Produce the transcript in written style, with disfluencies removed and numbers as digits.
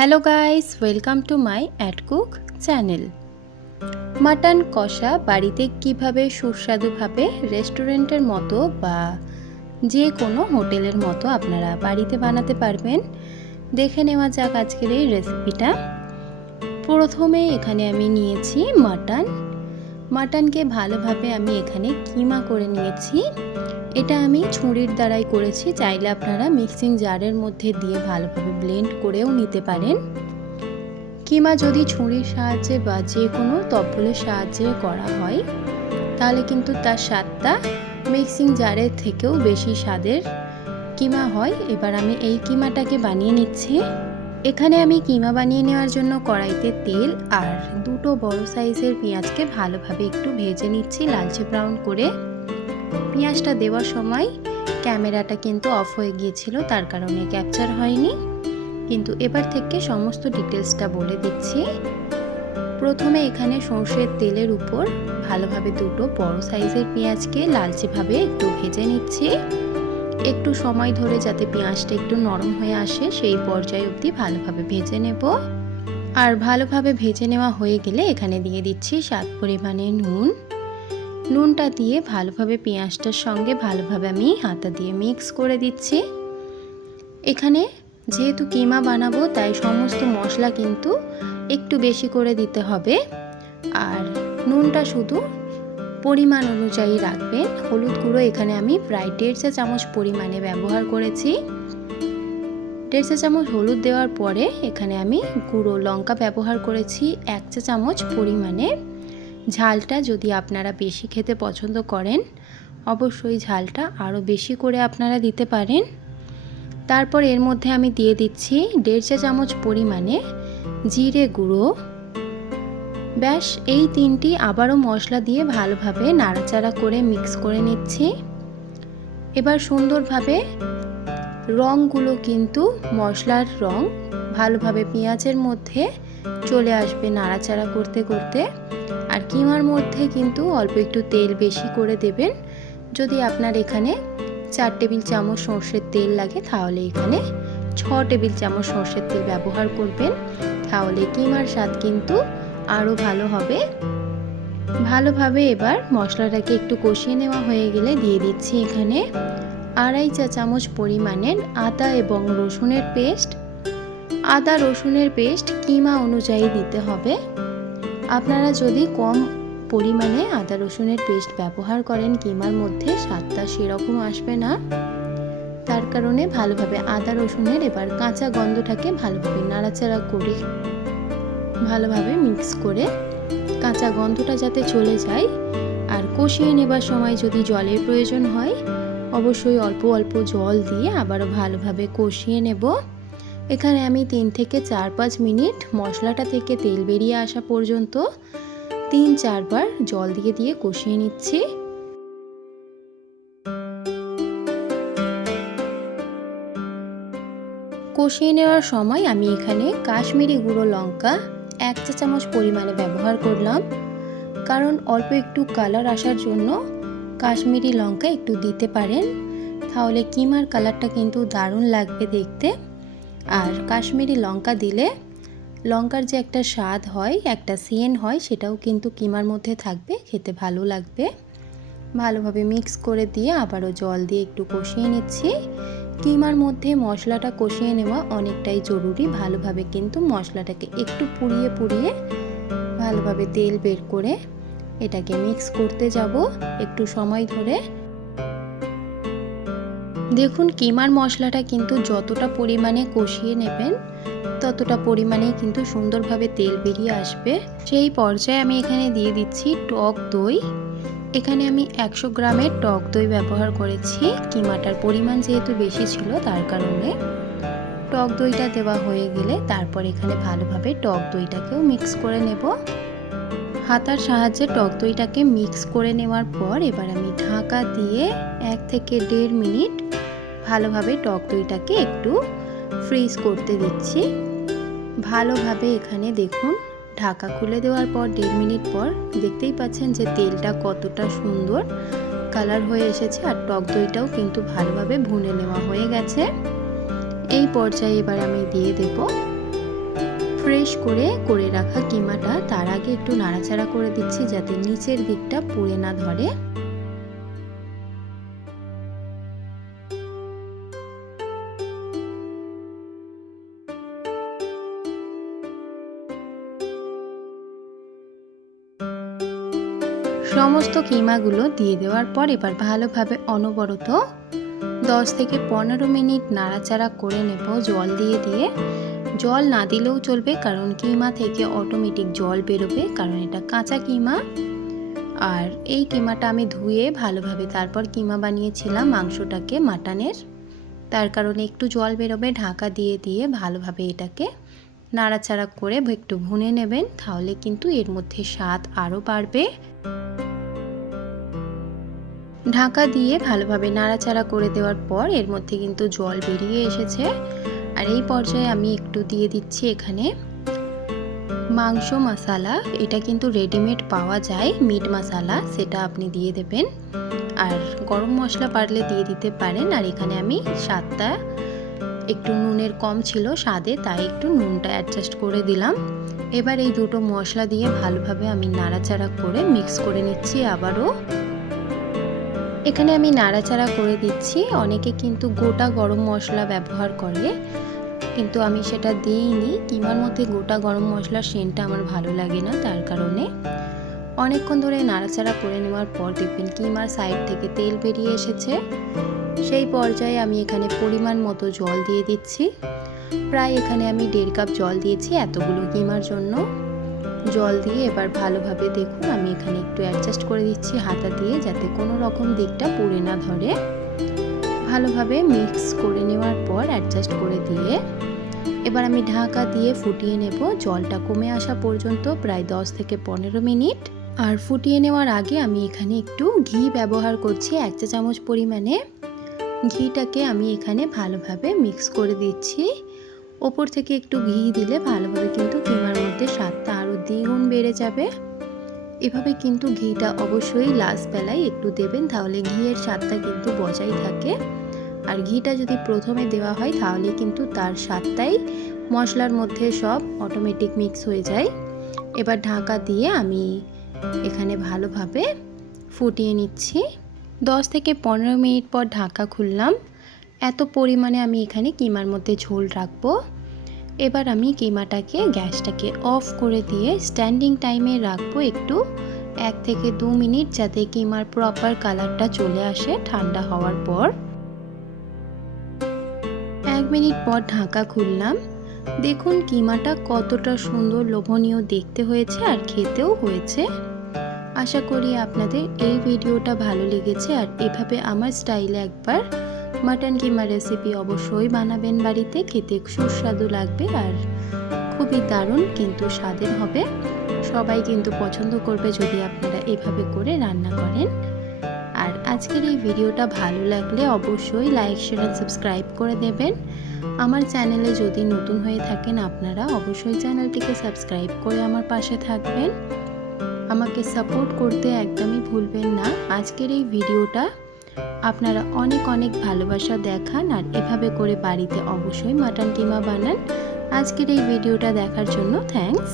Hello guys, welcome to my at cook channel. Mutton কষা বাড়িতে কিভাবে সুস্বাদুভাবে রেস্টুরেন্টের মতো বা যে কোনো হোটেলের মতো আপনারা বাড়িতে বানাতে পারবেন, দেখে নেওয়া যাক আজকের এই রেসিপিটা। প্রথমে এখানে আমি নিয়েছি মাটনকে ভালোভাবে আমি এখানে কিমা করে নিয়েছি। এটা আমি ছুরির দ্বারাই করেছি, চাইলে আপনারা মিক্সিং জারের মধ্যে দিয়ে ভালোভাবে ব্লেন্ড করেও নিতে পারেন। কিমা যদি ছুরির সাহায্যে বা যে কোনো তপ্পলের সাহায্যে করা হয় তাহলে কিন্তু তার স্বাদটা মিক্সিং জারের থেকেও বেশি স্বাদের কিমা হয়। এবার আমি এই কিমাটাকে বানিয়ে নিচ্ছি। এখানে আমি কিমা বানিয়ে নেওয়ার জন্য কড়াইতে তেল আর দুটো বড় সাইজের পেঁয়াজকে ভালোভাবে একটু ভেজে নিচ্ছি লালচে ব্রাউন করে। পেঁয়াজটা দেওয়ার সময় ক্যামেরাটা কিন্তু অফ হয়ে গিয়েছিল, তার কারণে ক্যাপচার হয়নি, কিন্তু এবার থেকে সমস্ত ডিটেলসটা বলে দিচ্ছি। প্রথমে এখানে সর্ষের তেলের উপর ভালোভাবে দুটো বড় সাইজের পেঁয়াজকে লালচেভাবে একটু ভেজে নিচ্ছি, একটু সময় ধরে যাতে পেঁয়াজটা একটু নরম হয়ে আসে সেই পর্যায়ে অবধি ভালোভাবে ভেজে নেব। আর ভালোভাবে ভেজে নেওয়া হয়ে গেলে এখানে দিয়ে দিচ্ছি স্বাদ পরিমাণে নুনটা দিয়ে ভালোভাবে পেঁয়াজটার সঙ্গে ভালোভাবে আমি হাতা দিয়ে মিক্স করে দিচ্ছি। এখানে যেহেতু কিমা বানাবো তাই সমস্ত মশলা কিন্তু একটু বেশি করে দিতে হবে, আর নুনটা শুধু পরিমাণ অনুযায়ী রাখবেন। হলুদ গুঁড়ো এখানে আমি প্রায় 1.5 চা চামচ পরিমাণে ব্যবহার করেছি। 1.5 চা চামচ হলুদ দেওয়ার পরে এখানে আমি গুঁড়ো লঙ্কা ব্যবহার করেছি 1 চা চামচ পরিমাণে। ঝালটা যদি আপনারা বেশি খেতে পছন্দ করেন অবশ্যই ঝালটা আরও বেশি করে আপনারা দিতে পারেন। তারপর এর মধ্যে আমি দিয়ে দিচ্ছি 1.5 চা চামচ পরিমাণে জিরে গুঁড়ো। ব্যাস এই তিনটি আবারও মশলা দিয়ে ভালোভাবে নাড়াচাড়া করে মিক্স করে নিচ্ছি। এবার সুন্দরভাবে রঙগুলো কিন্তু মশলার রং ভালোভাবে পেঁয়াজের মধ্যে চলে আসবে নাড়াচাড়া করতে করতে। আর কিমার মধ্যে কিন্তু অল্প একটু তেল বেশি করে দেবেন। যদি আপনার এখানে 4 টেবিল চামচ সর্ষের তেল লাগে তাহলে এখানে 6 টেবিল চামচ সর্ষের তেল ব্যবহার করবেন, তাহলে কিমার স্বাদ কিন্তু আরও ভালো হবে। ভালোভাবে এবার মশলাটাকে একটু কষিয়ে নেওয়া হয়ে গেলে দিয়ে দিচ্ছি এখানে 2.5 চা চামচ পরিমাণের আদা এবং রসুনের পেস্ট। আদা রসুনের পেস্ট কিমা অনুযায়ী দিতে হবে। আপনারা যদি কম পরিমাণে আদা রসুনের পেস্ট ব্যবহার করেন কিমার মধ্যে স্বাদটা সেরকম আসবে না, তার কারণে ভালোভাবে আদা রসুনের এবার কাঁচা গন্ধটাকে ভালোভাবে নাড়াচাড়া করে ভালোভাবে মিক্স করে কাঁচা গন্ধটা যাতে চলে যায়। আর কষিয়ে নেবার সময় যদি জলের প্রয়োজন হয় অবশ্যই অল্প অল্প জল দিয়ে আবারও ভালোভাবে কষিয়ে নেব। এখানে আমি 3 থেকে 4-5 মিনিট মশলাটা থেকে তেল বেরিয়ে আসা পর্যন্ত 3-4 বার জল দিয়ে দিয়ে কষিয়ে নিচ্ছি। কষিয়ে নেওয়ার সময় আমি এখানে কাশ্মীরি গুঁড়ো লঙ্কা 1 চা চামচ পরিমাণে ব্যবহার করলাম, কারণ অল্প একটু কালার আসার জন্য কাশ্মীরি লঙ্কা একটু দিতে পারেন, তাহলে কিমার কালারটা কিন্তু দারুণ লাগবে দেখতে। আর কাশ্মীরি লঙ্কা দিলে লঙ্কার যে একটা স্বাদ হয়, একটা সেন্ট হয়, সেটাও কিন্তু কিমার মধ্যে থাকবে, খেতে ভালো লাগবে। ভালোভাবে মিক্স করে দিয়ে আবারও জল দিয়ে একটু কষিয়ে নিচ্ছি। কিমার মধ্যে মশলাটা কষিয়ে নেওয়া অনেকটাই জরুরি। ভালোভাবে কিন্তু মশলাটাকে একটু পুড়িয়ে পুড়িয়ে ভালোভাবে তেল বের করে এটাকে মিক্স করতে যাব একটু সময় ধরে। দেখুন কিমার মশলাটা কিন্তু যতটা পরিমাণে কষিয়ে নেবেন ততটা পরিমাণেই কিন্তু সুন্দরভাবে তেল বেরিয়ে আসবে। সেই পর্যায়ে আমি এখানে দিয়ে দিচ্ছি টক দই। এখানে আমি 100 গ্রামের টক দই ব্যবহার করেছি, কিমাটার পরিমাণ যেহেতু বেশি ছিল তার কারণে। টক দইটা দেওয়া হয়ে গেলে তারপর এখানে ভালোভাবে টক দইটাকেও মিক্স করে নেব। হাতার সাহায্যে টক দইটাকে মিক্স করে নেওয়ার পর এবার আমি ঢাকা দিয়ে 1 থেকে 1.5 মিনিট ভালোভাবে টক দইটাকে একটু ফ্রিজ করতে দিচ্ছি। ভালোভাবে এখানে দেখুন ঢাকা খুলে দেওয়ার পর 1.5 মিনিট পর দেখতেই পাচ্ছেন যে তেলটা কতটা সুন্দর কালার হয়ে এসেছে, আর টক দইটাও কিন্তু ভালোভাবে ভুনে নেওয়া হয়ে গেছে। এই পর্যায়ে এবার আমি দিয়ে দেব ফ্রেশ করে রাখা কিমাটা তার আগে একটু নাড়াচাড়া করে দিচ্ছি যাতে নিচের দিকটা পুড়ে না ধরে। সমস্ত কিমাগুলো দিয়ে দেওয়ার পর এবার ভালোভাবে অনবরত 10 থেকে 15 মিনিট নাড়াচাড়া করে নেব জল দিয়ে। জল না দিলেও চলবে, কারণ কিমা থেকে অটোমেটিক জল বেরোবে, কারণ এটা কাঁচা কিমা। আর এই কিমাটা আমি ধুয়ে ভালোভাবে তারপর কিমা বানিয়েছিলাম মাংসটাকে মাটনের, তার কারণে একটু জল বেরোবে। ঢাকা দিয়ে ভালোভাবে এটাকে নাড়াচাড়া করে একটু ভুনে নেবেন, তাহলে কিন্তু এর মধ্যে স্বাদ আরও বাড়বে। ঢাকা দিয়ে ভালোভাবে নাড়াচাড়া করে দেওয়ার পর এর মধ্যে কিন্তু জল বেরিয়ে এসেছে। আর এই পর্যায়ে আমি একটু দিয়ে দিচ্ছি এখানে মাংস মশলা। এটা কিন্তু রেডিমেড পাওয়া যায়, মিট মশলা, সেটা আপনি দিয়ে দেবেন। আর গরম মশলা পারলে দিয়ে দিতে পারেন। আর এখানে আমি স্বাদটা একটু নুনের কম ছিল স্বাদে, তাই একটু নুনটা অ্যাডজাস্ট করে দিলাম। এবার এই দুটো মশলা দিয়ে ভালোভাবে আমি নাড়াচাড়া করে মিক্স করে নিচ্ছি আবারও। এখানে আমি নাড়াচাড়া করে দিচ্ছি। অনেকে কিন্তু গোটা গরম মশলা ব্যবহার করে, কিন্তু আমি সেটা দিইনি। কিমার মধ্যে গোটা গরম মশলার সেন্টটা আমার ভালো লাগে না, তার কারণে অনেকক্ষণ ধরে নাড়াচাড়া করে নেওয়ার পর দেখবেন কিমার সাইড থেকে তেল বেরিয়ে এসেছে। সেই পর্যায়ে আমি এখানে পরিমাণ মতো জল দিয়ে দিচ্ছি। প্রায় এখানে আমি 1.5 কাপ জল দিয়েছি এতগুলো কিমার জন্য। জল দিয়ে এবার ভালোভাবে দেখুন আমি এখানে একটু অ্যাডজাস্ট করে দিচ্ছি হাতা দিয়ে, যাতে কোনো রকম দিকটা পুড়ে না ধরে। ভালোভাবে মিক্স করে নেওয়ার পর অ্যাডজাস্ট করে দিয়ে এবার আমি ঢাকা দিয়ে ফুটিয়ে নেব জলটা কমে আসা পর্যন্ত, প্রায় 10 থেকে 15 মিনিট। আর ফুটিয়ে নেওয়ার আগে আমি এখানে একটু ঘি ব্যবহার করছি 1 চা চামচ পরিমাণে। ঘিটাকে আমি এখানে ভালোভাবে মিক্স করে দিচ্ছি। ওপর থেকে একটু ঘি দিলে ভালোভাবে কিন্তু কিমার মধ্যে স্বাদটা আরও দ্বিগুণ বেড়ে যাবে। এভাবে কিন্তু ঘিটা অবশ্যই লাস্ট বেলায় একটু দেবেন, তাহলে ঘিয়ের স্বাদটা কিন্তু বজায় থাকে। আর ঘিটা যদি প্রথমে দেওয়া হয় তাহলে কিন্তু তার স্বাদটাই মশলার মধ্যে সব অটোমেটিক মিক্স হয়ে যায়। এবার ঢাকা দিয়ে আমি এখানে ভালোভাবে ফুটিয়ে নিচ্ছি। 10 থেকে 15 মিনিট পর ঢাকা খুললাম। এত পরিমাণে আমি এখানে কিমার মধ্যে ঝোল রাখবো। এবার আমি কিমাটাকে গ্যাসটাকে অফ করে দিয়ে স্ট্যান্ডিং টাইমে রাখবো একটু 1 থেকে 2 মিনিট, যাতে কিমার প্রপার কালারটা চলে আসে ঠান্ডা হওয়ার পর। 1 মিনিট পর ঢাকা খুললাম। দেখুন কিমাটা কতটা সুন্দর লোভনীয় দেখতে হয়েছে আর খেতেও হয়েছে। আশা করি আপনাদের এই ভিডিওটা ভালো লেগেছে। আর এভাবে আমার স্টাইলে একবার মাটন কিমা রেসিপি অবশ্যই বানাবেন বাড়িতে, খেতে সুস্বাদু লাগবে আর খুবই দারুণ কিন্তু স্বাদের হবে। সবাই কিন্তু পছন্দ করবে যদি আপনারা এভাবে করে রান্না করেন। আর আজকের এই ভিডিওটা ভালো লাগলে অবশ্যই লাইক, শেয়ার আর সাবস্ক্রাইব করে দেবেন। আমার চ্যানেলে যদি নতুন হয়ে থাকেন আপনারা অবশ্যই চ্যানেলটিকে সাবস্ক্রাইব করে আমার পাশে থাকবেন। আমাকে সাপোর্ট করতে একদমই ভুলবেন না। আজকের এই ভিডিওটা আপনারা অনেক অনেক ভালোবাসা দেখান আর এভাবে করে বাড়িতে অবশ্যই মাটন কিমা বানান। আজকের এই ভিডিওটা দেখার জন্য থ্যাঙ্কস।